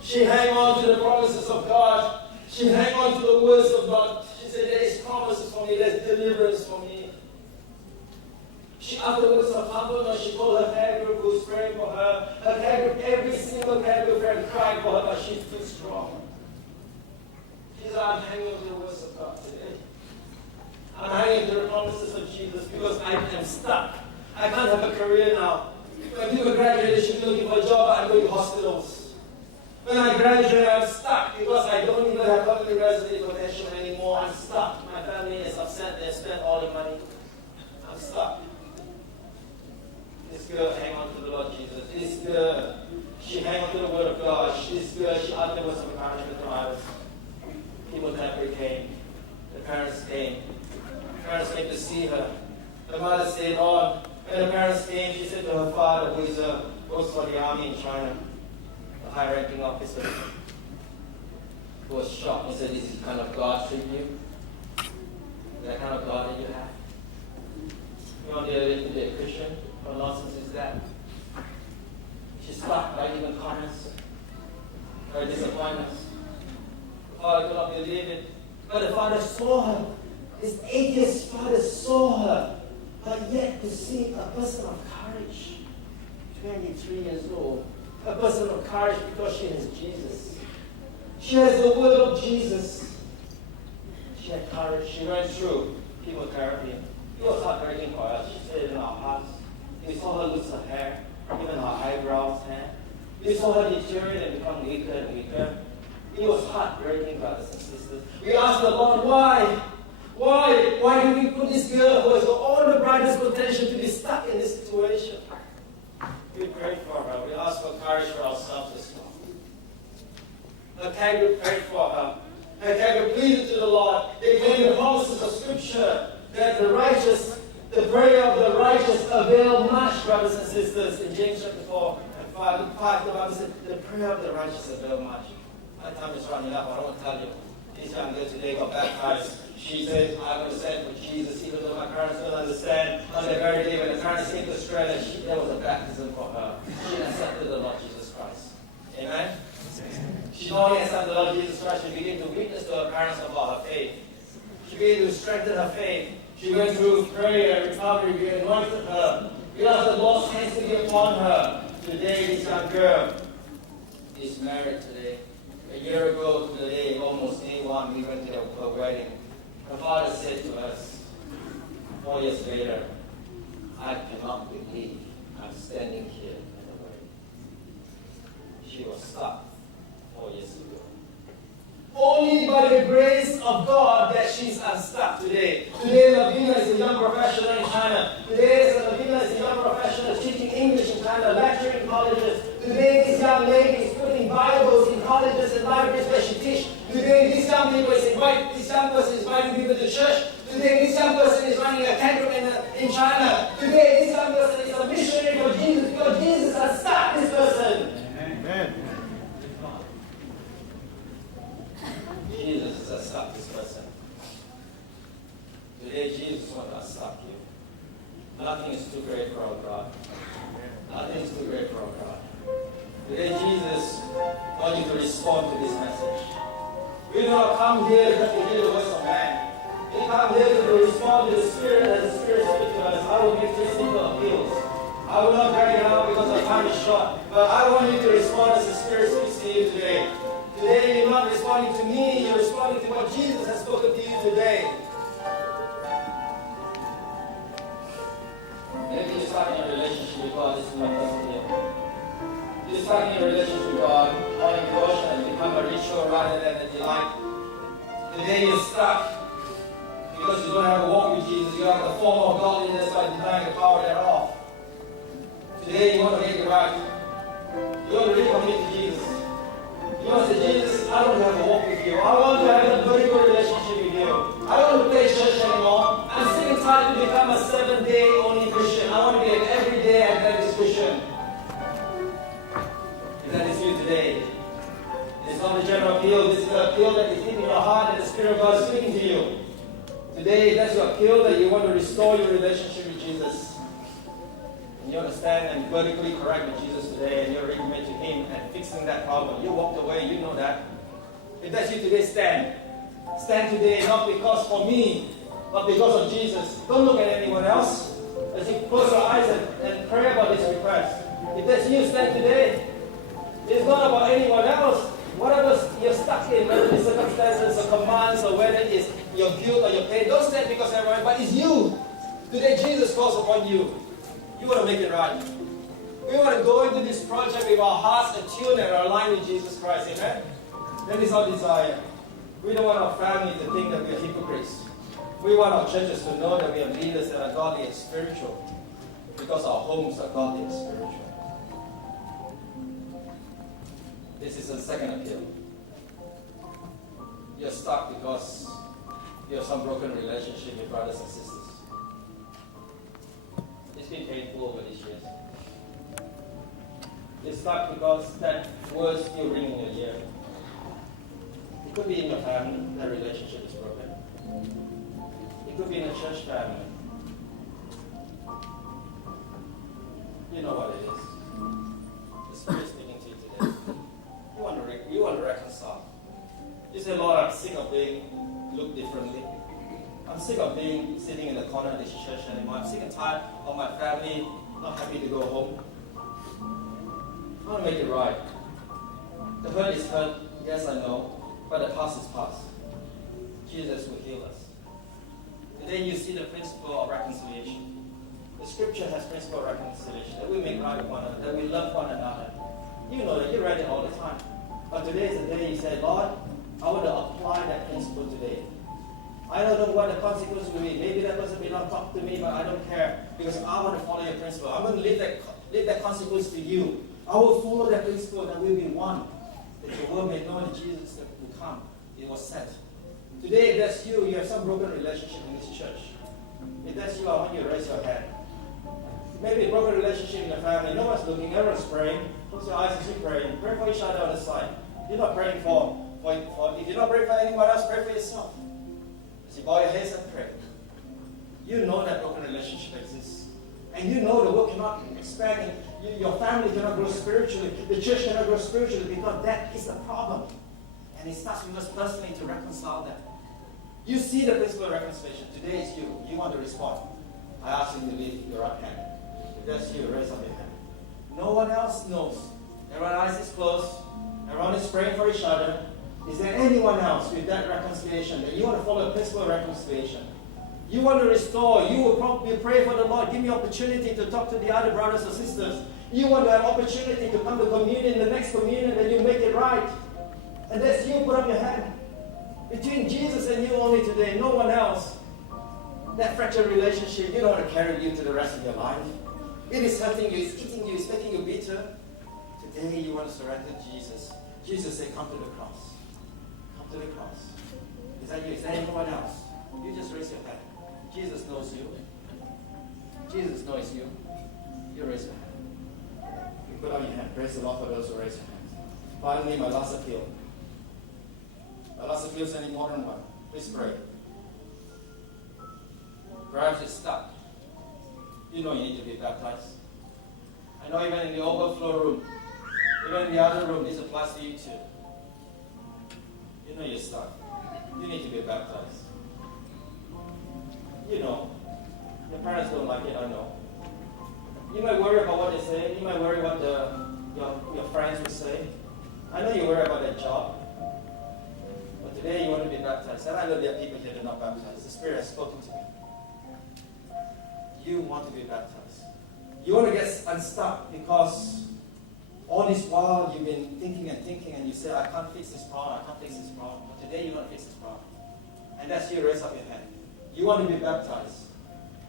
She hung on to the promises of God. She hung on to the words of God. She said, there is promises for me, there's deliverance for me. She She afterwards her compliment, she called her care group who's praying for her. Her care group, every single care group friend cried for her, but she's still strong. She said, I'm hanging on to the words of God today. I'm hanging to the promises of Jesus because I am stuck. I can't have a career now. When people graduate, they should be looking for a job. I'm going to hospitals. When I graduate, I'm stuck because I don't even have public resident potential anymore. I'm stuck. My family is upset. They spent all the money. I'm stuck. This girl hang on to the Lord Jesus. This girl, she hang on to the Word of God. This girl, she uttered words of encouragement to others. People never came. The parents came. The parents came to see her. The mother stayed on. When the parents came, she said to her father, who works for the army in China, a high-ranking officer, who was shocked. He said, "This is the kind of God treat you? That kind of God that you have? You want to be a Christian? What nonsense is that?" She's stuck by even comments, by disappointments. The father could not believe it. But the father saw her. His atheist father saw her. But yet to see a person of courage, 23 years old, a person of courage because she has Jesus. She has the word of Jesus. She had courage. She went through chemotherapy. It was heartbreaking for us. She said in our hearts. We saw her lose her hair, even her eyebrows, hair. We saw her deteriorate and become weaker and weaker. It was heartbreaking, brothers and sisters. We asked the Lord, why? Why do we put this girl who has all the brightest potential to be stuck in this situation? We prayed for her. We asked for courage for ourselves as well. Her care group prayed for her. Her care group pleaded to the Lord. They claimed the promises of Scripture that the prayer of the righteous avail much, brothers and sisters. In James chapter 4 and 5, the Bible said, the prayer of the righteous avail much. My time is running up. I want to tell you. This young girl today got baptized. She said, I'm going to stand for Jesus, even though my parents don't understand. On the very day when the parents came to Australia, there was a baptism for her. She accepted the Lord Jesus Christ. Amen? She not only accepted the Lord Jesus Christ, she began to witness to her parents about her faith. She began to strengthen her faith. She went through prayer, recovery, we anointed her. We asked the Lord's hands to be upon her. Today, this young girl is married today. A year ago today, almost A1, we went to her wedding. Her father said to us, 4 years later, I cannot believe I'm standing here in the wedding. She was stuck 4 years ago. Only by the grace of God that she's unstuck today. Today, Lavina is a young professional in China. Today, Lavina is a young professional teaching English in China, lecturing in colleges. Today, this young lady is putting Bibles in colleges and libraries where she teaches. Today, this young person is inviting people to church. Today, this young person is running a tent group in China. Today, this young person is a missionary for Jesus because Jesus has stuck this person. Amen. Jesus has stuck this person. Today, Jesus wants to unstuck you. Nothing is too great for our God. Nothing is too great for our God. Today, Jesus wants you to respond to this message. We do not come here just to hear the voice of man. We come here to respond to the Spirit as the Spirit speaks to us. I will make three simple appeals. I will not drag it out because our time is short. But I want you to respond as the Spirit speaks to you today. Today, you're not responding to me. You're responding to what Jesus has spoken to you today. Maybe you're starting a relationship with God. This is my first deal. You're starting a relationship with God, wanting devotion and become a ritual rather than a delight. Today you're stuck because you don't have a walk with Jesus. You have the form of godliness by denying the power thereof. Today you want to make it right. You want to recommit to Jesus. You want to say, Jesus, I don't have a walk with you. I want to have a very good relationship with you. I don't want to play church anymore. I'm sick and tired to become a 7-day only Christian. I want to be an everyday Adventist Christian. If that is you today, it's not a general appeal. This is an appeal that is in your heart and the Spirit of God is speaking to you. Today, that's your appeal that you want to restore your relationship with Jesus. And you understand and vertically correct with Jesus today, and you're recommit to Him and fixing that problem. You walked away, you know that. If that's you today, stand. Stand today, not because for me, but because of Jesus. Don't look at anyone else. As you close your eyes and pray about this request, if that's you, stand today. It's not about anyone else. Whatever you're stuck in, whether it's circumstances or commands or whether it's your guilt or your pain, don't stand because everyone, but it's you. Today Jesus calls upon you. You want to make it right. We want to go into this project with our hearts attuned and aligned with Jesus Christ. Amen? That is our desire. We don't want our family to think that we are hypocrites. We want our churches to know that we are leaders that are godly and spiritual, because our homes are godly and spiritual. This is the second appeal. You're stuck because you have some broken relationship with brothers and sisters. It's been painful over these years. You're stuck because that word still ringing in your ear. It could be in your family, that relationship is broken. It could be in a church family. You know what it is. The Spirit is speaking to you today. You want to reconcile. You say, Lord, I'm sick of being looked differently. I'm sick of being sitting in the corner of this church anymore. I'm sick and tired of my family not happy to go home. I want to make it right. The hurt is hurt, yes I know, but the past is past. Jesus will heal us. Today you see the principle of reconciliation. The scripture has principle of reconciliation, that we make right with one another, that we love one another. You know that, you read it all the time. But today is the day you say, Lord, I want to apply that principle today. I don't know what the consequence will be. Maybe that person will not talk to me, but I don't care, because I want to follow your principle. I'm going to leave that consequence to you. I will follow that principle, that we'll be one. That your world may know that Jesus will come. It was sent. Today, if that's you, you have some broken relationship in this church. If that's you, I want you to raise your hand. Maybe a broken relationship in the family. No one's looking, everyone's praying. Close your eyes as you pray. Pray for each other on the side. You're not praying for if you're not praying for anyone else, pray for yourself. As you bow your heads and pray. You know that broken relationship exists. And you know the world cannot expand. Your family cannot grow spiritually. The church cannot grow spiritually, because that is the problem. And it starts with us personally to reconcile that. You see the principle of reconciliation. Today is you. You want to respond. I ask you to lift your right hand. If that's you, raise up your hand. No one else knows. Everyone's eyes is closed. Everyone is praying for each other. Is there anyone else with that reconciliation that you want to follow the principle of reconciliation? You want to restore. You will probably pray for the Lord. Give me opportunity to talk to the other brothers or sisters. You want to have opportunity to come to communion, the next communion, and you make it right. And that's you. Put up your hand. Between Jesus and you only today, no one else. That fractured relationship, you don't want to carry you to the rest of your life. It is hurting you, it's eating you, it's making you bitter. Today you want to surrender to Jesus. Jesus said, come to the cross. Come to the cross. Is that you? Is there anyone else? You just raise your hand. Jesus knows you. Jesus knows you. You raise your hand. You put out your hand. Praise the Lord for those who raise your hands. Finally, my last appeal. My last appeal is an important one. Please pray. Perhaps you're stuck. You know you need to be baptized. I know even in the overflow room, even in the other room, this applies to you too. You know you're stuck. You need to be baptized. You know. Your parents don't like it, I know. You might worry about what they say. You might worry what your friends will say. I know you worry about that job. But today you want to be baptized. And I know there are people here that are not baptized. The Spirit has spoken to me. You want to be baptized. You want to get unstuck because all this while you've been thinking and you say, I can't fix this problem, I can't fix this problem. But today you want to fix this problem. And that's you, raise up your hand. You want to be baptized.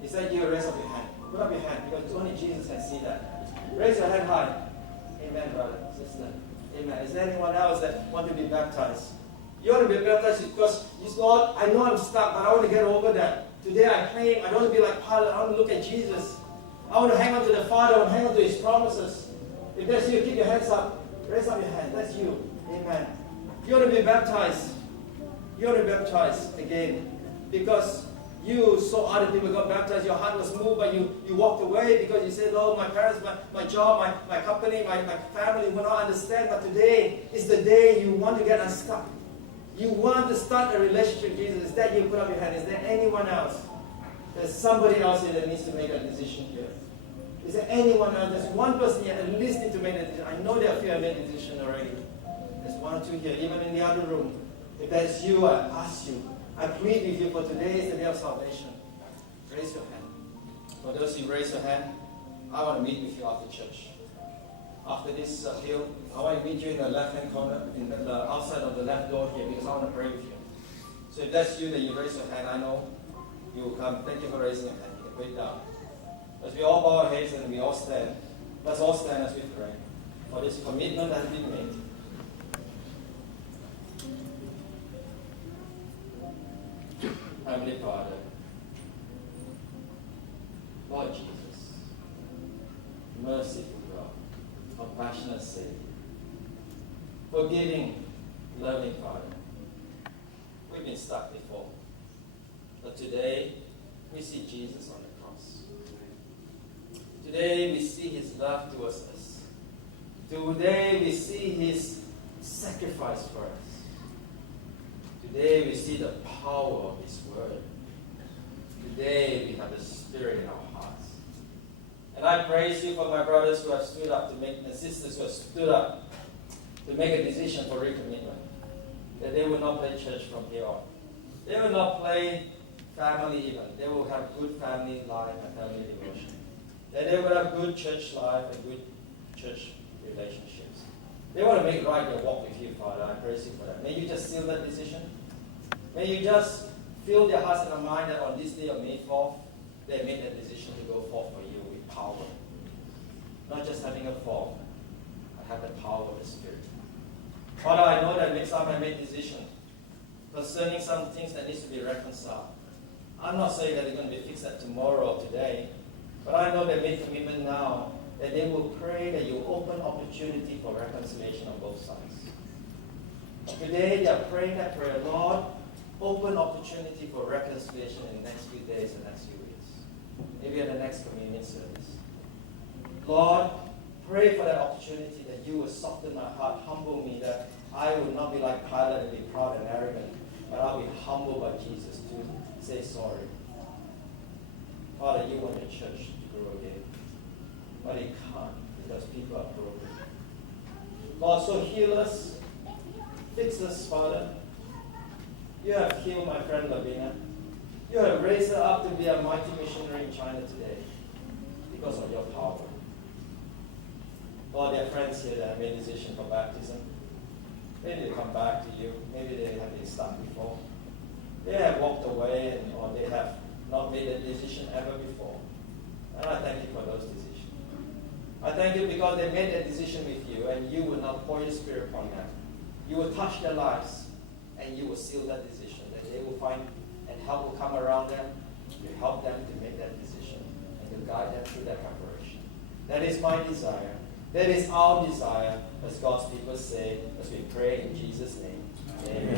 Is that you, raise up your hand? Put up your hand, because only Jesus can see that. Raise your hand high. Amen, brother, sister. Amen. Is there anyone else that want to be baptized? You want to be baptized because, Lord, I know I'm stuck, but I want to get over that. Today I claim, I don't want to be like Pilate, I want to look at Jesus. I want to hang on to the Father, I want to hang on to His promises. If that's you, keep your hands up. Raise up your hand. That's you. Amen. You want to be baptized. You want to be baptized again. Because you saw other people got baptized, your heart was moved, but you walked away because you said, oh, my parents, my job, my company, my family will not understand. But today is the day you want to get unstuck. You want to start a relationship with Jesus. Is that you? Put up your hand. Is there anyone else? There's somebody else here that needs to make a decision here. Is there anyone else? There's one person here at least need to make a decision. I know there are a few have made a decision already. There's one or two here, even in the other room. If that's you, I ask you. I plead with you, for today is the day of salvation. Raise your hand. For those who raise your hand, I want to meet with you after church. After this appeal, I want to meet you in the left-hand corner, in the outside of the left door here, because I want to pray with you. So if that's you, that you raise your hand, I know you will come. Thank you for raising your hand. You can put it down. As we all bow our heads and we all stand, let's all stand as we pray for this commitment that has been made. Heavenly Father, Lord Jesus, merciful God, compassionate Savior, forgiving, loving Father, we've been stuck before, but today we see Jesus on the cross. Today we see His love towards us. Today we see His sacrifice for us. Today we see the power of His Word. Today we have the Spirit in our hearts. And I praise you for my brothers who have stood up to make, and sisters who have stood up to make a decision for recommitment. That they will not play church from here on. They will not play family even. They will have good family life and family devotion. That they will have good church life and good church relationships. They want to make right their walk with you, Father. I praise you for that. May you just seal that decision. May you just fill their hearts and their mind that on this day of May 4th, they made that decision to go forth for you with power. Not just having a form, but have the power of the Spirit. Father, I know that some have made decisions concerning some things that needs to be reconciled. I'm not saying that they're going to be fixed at tomorrow or today, but I know they made commitment now that they will pray that you open opportunity for reconciliation on both sides. Today they are praying that prayer, Lord, open opportunity for reconciliation in the next few days and next few weeks. Maybe at the next communion service. Lord, pray for that opportunity that you will soften my heart, humble me, that I will not be like Pilate and be proud and arrogant, but I'll be humbled by Jesus to say sorry. Father, you want your church to grow again, but it can't because people are broken. Lord, so heal us, fix us, Father. You have healed my friend Lavina. You have raised her up to be a mighty missionary in China today because of your power. Lord, there are friends here that have made a decision for baptism. Maybe they come back to you. Maybe they have been stuck before. They have walked away or they have not made a decision ever before. And I thank you for those decisions. I thank you because they made a decision with you and you will now pour your Spirit upon them. You will touch their lives and you will seal that decision, that they will find and help will come around them to help them to make that decision and to guide them through that preparation. That is my desire. That is our desire, as God's people say, as we pray in Jesus' name. Amen.